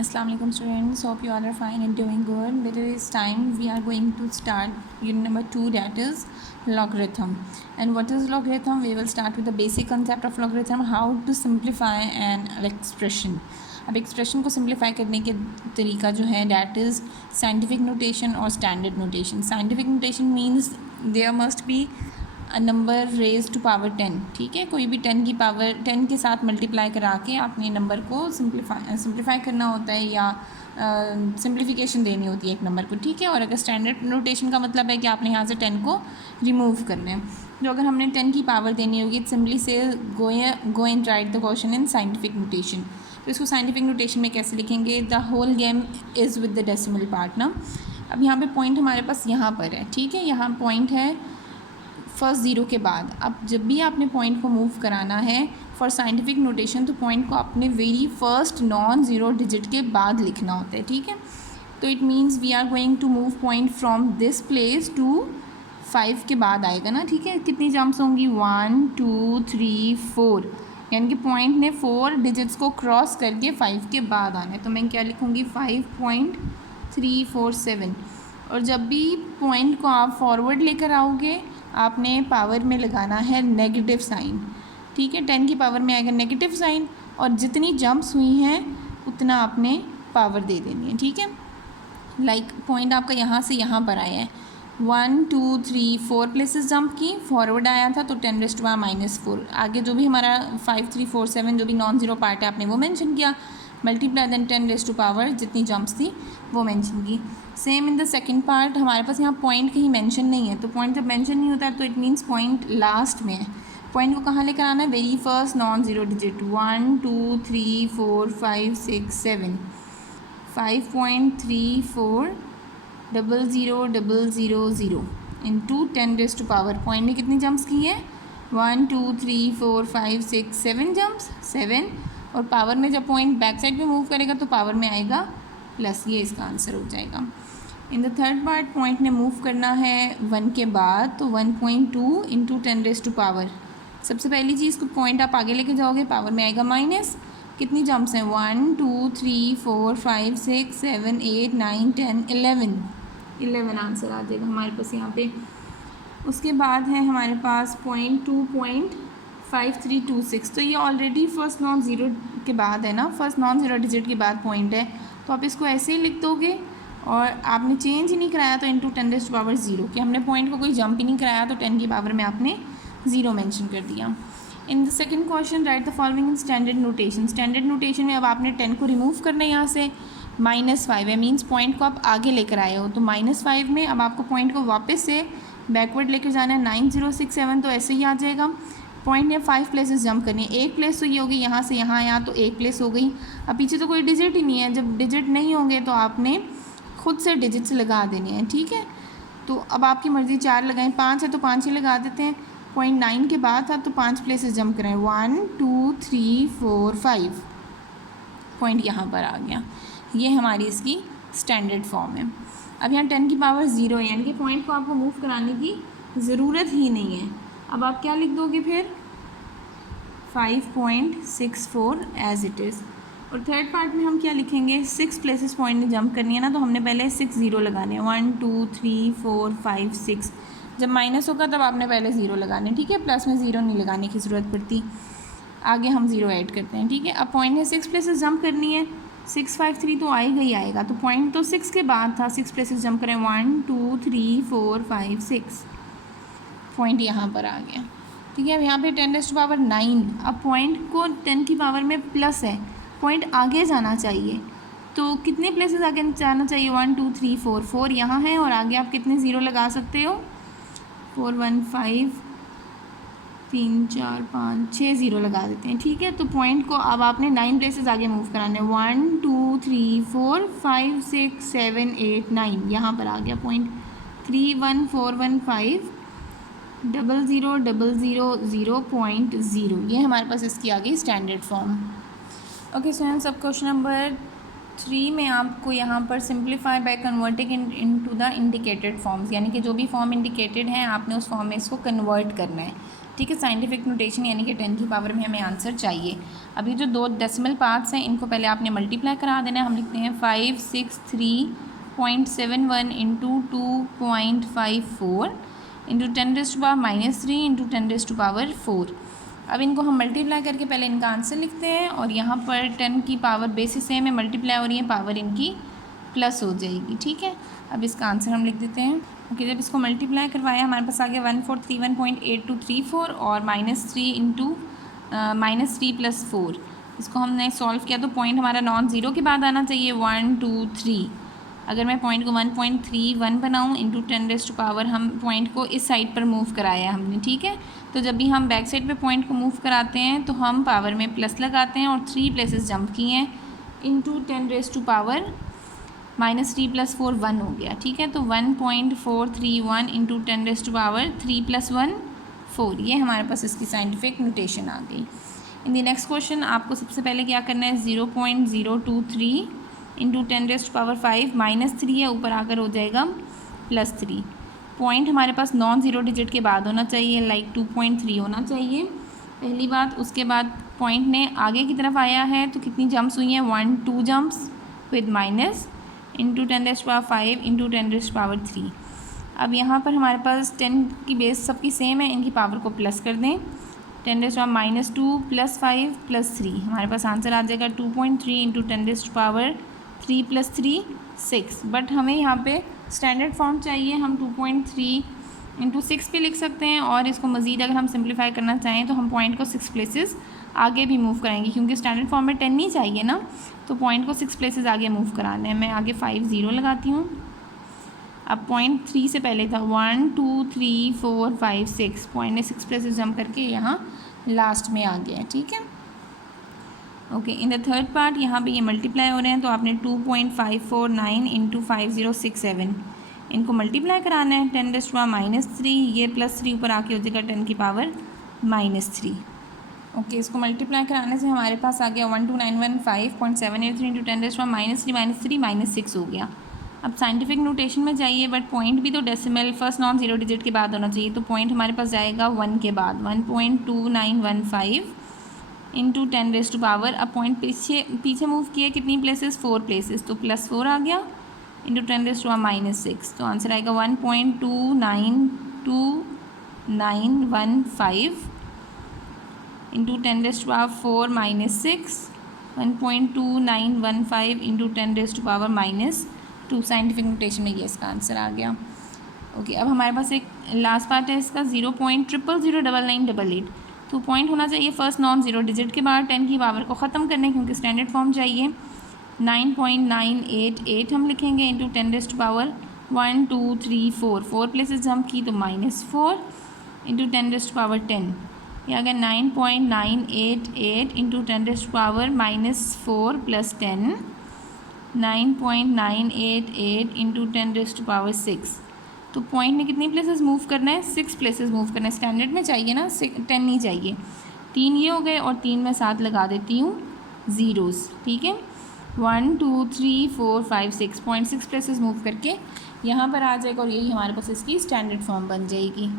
Assalamu alaikum students, hope you all are fine and doing good. With this time we are going to start unit number 2, that is logarithm. And what is logarithm? We will start with the basic concept of logarithm, how to simplify an expression. अब expression को simplify करने के तरीका जो है that is scientific notation और standard notation. Scientific notation means there must be a number raise to power 10. ठीक है, कोई भी 10 की पावर 10 के साथ मल्टीप्लाई करा के आपने नंबर को सिंप्लीफाई करना होता है या सिंप्लीफिकेशन देनी होती है एक नंबर को. ठीक है, और अगर स्टैंडर्ड नोटेशन का मतलब है कि आपने यहाँ से 10 को रिमूव करना है. जो अगर हमने 10 की पावर देनी होगी सिंपली से go and write the question in scientific notation. तो इसको साइंटिफिक नोटेशन में कैसे लिखेंगे? The whole game is with the decimal part ना. अब यहाँ पे पॉइंट हमारे पास यहाँ पर है. ठीक है, यहाँ पॉइंट है फर्स्ट ज़ीरो के बाद. अब जब भी आपने पॉइंट को मूव कराना है फॉर साइंटिफिक नोटेशन तो पॉइंट को आपने very first non zero digit के बाद लिखना होता है. ठीक है, तो it means we are going to move point from this place to 5 के बाद आएगा ना. ठीक है, कितनी जंप्स होंगी? 1 2 3 4, यानी कि पॉइंट ने 4 डिजिट्स को क्रॉस करके 5 के बाद आना है. तो मैं क्या लिखूँगी? 5.347. और जब भी पॉइंट को आप फॉरवर्ड लेकर आओगे आपने पावर में लगाना है नेगेटिव साइन. ठीक है, 10 की पावर में आएगा नेगेटिव साइन और जितनी जंप्स हुई हैं उतना आपने पावर दे देनी है. ठीक है, लाइक पॉइंट आपका यहाँ से यहाँ पर आया है, 1 2 3 4 प्लेसेस जंप की, फॉरवर्ड आया था तो 10⁻⁻4. आगे जो भी हमारा 5 3 4 7 जो भी नॉन ज़ीरो पार्ट है आपने वो मेंशन किया, मल्टीप्लाई देन 10⁻⁻, जितनी जंप्स थी वो मेंशन की. Same in the second part हमारे पास यहाँ पॉइंट कहीं मेंशन नहीं है. तो पॉइंट जब मेंशन नहीं होता है तो इट मीन्स पॉइंट लास्ट में है. पॉइंट को कहाँ लेकर आना है? Very first non zero digit. 1 2 3 4 5 6 7, 5.340000 into 10⁻. Point ने कितनी जंप्स की है? 1 2 3 4 5 6 7 जंप्स, 7. और पावर में जब पॉइंट बैक साइड पे मूव करेगा तो पावर में आएगा प्लस. ये इसका आंसर हो जाएगा. In the third part point ने मूव करना है 1 के बाद तो 1.2 इंटू 10⁻. सबसे पहली चीज़ को पॉइंट आप आगे लेके जाओगे पावर में आएगा माइनस. कितनी जंप्स हैं? 1 2 3 4 5 6 7 8 9 10 11 आंसर आ जाएगा हमारे पास यहाँ पे. उसके बाद है हमारे पास पॉइंट 2.5326. तो ये ऑलरेडी फर्स्ट नॉन ज़ीरो के बाद है ना, फर्स्ट नॉन ज़ीरो डिजिट के बाद पॉइंट है तो आप इसको ऐसे ही लिख दोगे. और आपने चेंज ही नहीं कराया तो इंटू 10⁻0 कि हमने पॉइंट को कोई जंप ही नहीं कराया तो 10 की पावर में आपने 0 मेंशन कर दिया. In the second question right the following in standard notation. Standard notation में अब आपने 10 को रिमूव करना है यहाँ से. -5 है मीन्स पॉइंट को आप आगे लेकर आए हो तो -5 में अब आपको पॉइंट को वापस से बैकवर्ड लेकर जाना है. 9067 तो ऐसे ही आ जाएगा. पॉइंट ने 5 प्लेसेस जंप करनी है. एक प्लेस तो ये होगी यहाँ से यहाँ आया तो एक प्लेस हो गई. अब पीछे तो कोई डिजिट ही नहीं है. जब डिजिट नहीं होंगे तो आपने खुद से डिजिट्स लगा देने हैं. ठीक है, तो अब आपकी मर्ज़ी 4 लगाएं, 5 है तो 5 ही लगा देते हैं. 0.9 के बाद था तो 5 प्लेसेस जंप करें. 1 2 3 4 5, पॉइंट यहाँ पर आ गया. ये हमारी इसकी स्टैंडर्ड फॉर्म है. अब यहाँ 10 की पावर 0 है यानी कि पॉइंट को आपको मूव कराने की ज़रूरत ही नहीं है. अब आप क्या लिख दोगे फिर? 5.64 एज इट इज़. और थर्ड पार्ट में हम क्या लिखेंगे? 6 प्लेसेस पॉइंट ने जंप करनी है ना तो हमने पहले 6 ज़ीरो लगाने हैं. 1 2 3 4 5 6. जब माइनस होगा तब आपने पहले ज़ीरो लगाने. ठीक है, प्लस में ज़ीरो नहीं लगाने की ज़रूरत पड़ती, आगे हम ज़ीरो ऐड करते हैं. ठीक है, अब पॉइंट ने 6 प्लेसेस जंप करनी है. 653 तो आएगा ही आएगा तो पॉइंट तो 6 के बाद था. 6 प्लेसेस जंप करें. 1 2 3 4 5 6, पॉइंट यहाँ पर आ गया. ठीक है, अब यहाँ पे 10⁻9. अब पॉइंट को 10 की पावर में प्लस है, पॉइंट आगे जाना चाहिए तो कितने प्लेसेस आगे जाना चाहिए? 1 2 3 4, 4 यहाँ है और आगे आप कितने ज़ीरो लगा सकते हो? 4 1 5 3 4 5 6 ज़ीरो लगा देते हैं. ठीक है, तो पॉइंट को अब आपने 9 प्लेसेस आगे मूव कराने. 1 2 3 4 5 6 7 8 9, यहाँ पर आ गया पॉइंट. 3 1 4 1 5 00 00 0.0, ये हमारे पास इसकी आ गई स्टैंडर्ड फॉर्म. ओके स्टूडेंट्स, अब क्वेश्चन नंबर 3 में आपको यहाँ पर simplify by converting into the indicated forms, यानी कि जो भी फॉर्म इंडिकेटेड हैं आपने उस फॉर्म में इसको कन्वर्ट करना है. ठीक है, साइंटिफिक नोटेशन यानी कि 10 की पावर में हमें आंसर चाहिए। अब ये जो दो डेसिमल पार्ट्स हैं इनको पहले आपने मल्टीप्लाई करा देना है। हम लिखते हैं 563.71 इंटू 2.54 इंटू 10⁻³ इंटू 10⁻⁴। अब इनको हम मल्टीप्लाई करके पहले इनका आंसर लिखते हैं और यहाँ पर 10 की पावर बेसिस सेम है, मल्टीप्लाई हो रही है, पावर इनकी प्लस हो जाएगी। ठीक है, अब इसका आंसर हम लिख देते हैं। ओके, जब इसको मल्टीप्लाई करवाया हमारे पास आ गया 1431.8234 और -3 इंटू -3 + 4। इसको हमने सॉल्व किया तो पॉइंट हमारा नॉन ज़ीरो के बाद आना चाहिए 1 2 3। अगर मैं पॉइंट को 1.31 बनाऊँ इंटू 10⁻, हम पॉइंट को इस साइड पर मूव कराया है हमने। ठीक है, तो जब भी हम बैक साइड पे पॉइंट को मूव कराते हैं तो हम पावर में प्लस लगाते हैं और 3 प्लेसेस जंप किए हैं इंटू 10⁻³ -3 + 4 1 हो गया। ठीक है, तो 1.431 इंटू 10⁻³ + 1 4, ये हमारे पास इसकी साइंटिफिक नोटेशन आ गई। इन द नेक्स्ट क्वेश्चन आपको सबसे पहले क्या करना है, 0.023 इंटू 10⁻⁵ -3 है, ऊपर आकर हो जाएगा +3। पॉइंट हमारे पास नॉन ज़ीरो डिजिट के बाद होना चाहिए, लाइक 2.3 होना चाहिए पहली बात। उसके बाद पॉइंट ने आगे की तरफ आया है तो कितनी जंप्स हुई हैं, 1 2 jumps with minus into 10⁻⁵ into 10⁻3। अब यहाँ पर हमारे पास 10 की बेस सबकी सेम है, इनकी पावर को प्लस कर दें। 10⁻² + 5 + 3, हमारे पास आंसर आ जाएगा 2.3 इंटू 10⁻³ + 3 6। बट हमें यहाँ पे स्टैंडर्ड फॉर्म चाहिए, हम 2.3 इंटू 6 भी लिख सकते हैं और इसको मज़ीद अगर हम सिंप्लीफाई करना चाहें तो हम पॉइंट को 6 प्लेसेस आगे भी मूव कराएंगे, क्योंकि स्टैंडर्ड फॉर्म में 10 नहीं चाहिए ना, तो पॉइंट को 6 प्लेसेस आगे मूव कराना है। मैं आगे 5 0 लगाती हूँ। अब पॉइंट 3 से पहले था 1 2 3 4 5 6, पॉइंट ने 6 प्लेसेस जंप करके यहाँ लास्ट में आ गया। ठीक है, okay. In the third part यहाँ पे ये मल्टीप्लाई हो रहे हैं तो आपने 2.549 इंटू 5067 इनको मल्टीप्लाई कराना है। 10⁻⁻3, ये +3 ऊपर आके हो जाएगा 10 की पावर -3। ओके, इसको मल्टीप्लाई कराने से हमारे पास आ गया 12915.783 इंटू 10⁻⁻3 -6 हो गया। अब साइंटिफिक नोटेशन में जाइए, बट पॉइंट भी तो decimal first non zero digit के बाद होना चाहिए, तो पॉइंट हमारे पास जाएगा 1 के बाद 1.2915 इंटू 10⁻। अब पॉइंट पीछे मूव किए कितनी प्लेसेस, 4 प्लेसेस, तो +4 आ गया इंटू 10⁻⁻6, तो आंसर आएगा 1.22915 इंटू 10⁻⁴ -6, 1.2915 इंटू 10⁻⁻2। साइंटिफिक नोटेशन में ये इसका आंसर आ गया। ओके, अब हमारे पास एक लास्ट पार्ट है इसका 0.00099988। तो पॉइंट होना चाहिए फर्स्ट नॉन ज़ीरो डिजिट के बाद 10 की पावर को ख़त्म करने, क्योंकि स्टैंडर्ड फॉर्म चाहिए। 9.988 हम लिखेंगे इंटू 10⁻1 2 3 4, 4 प्लेसेस जंप की तो -4 इंटू 10⁻10, ये आ गया 9.988 इंटू 10⁻⁻4 + 10, 9.988 इंटू 10⁻6। तो पॉइंट ने कितनी प्लेसेस मूव करना है, 6 प्लेसेस मूव करना है। स्टैंडर्ड में चाहिए ना 10 नहीं चाहिए। 3 ये हो गए और 3 में साथ लगा देती हूँ ज़ीरोज़। ठीक है, 1 2 3 4 5 6, 0.6 प्लेसेस मूव करके यहाँ पर आ जाएगा और यही हमारे पास इसकी स्टैंडर्ड फॉर्म बन जाएगी।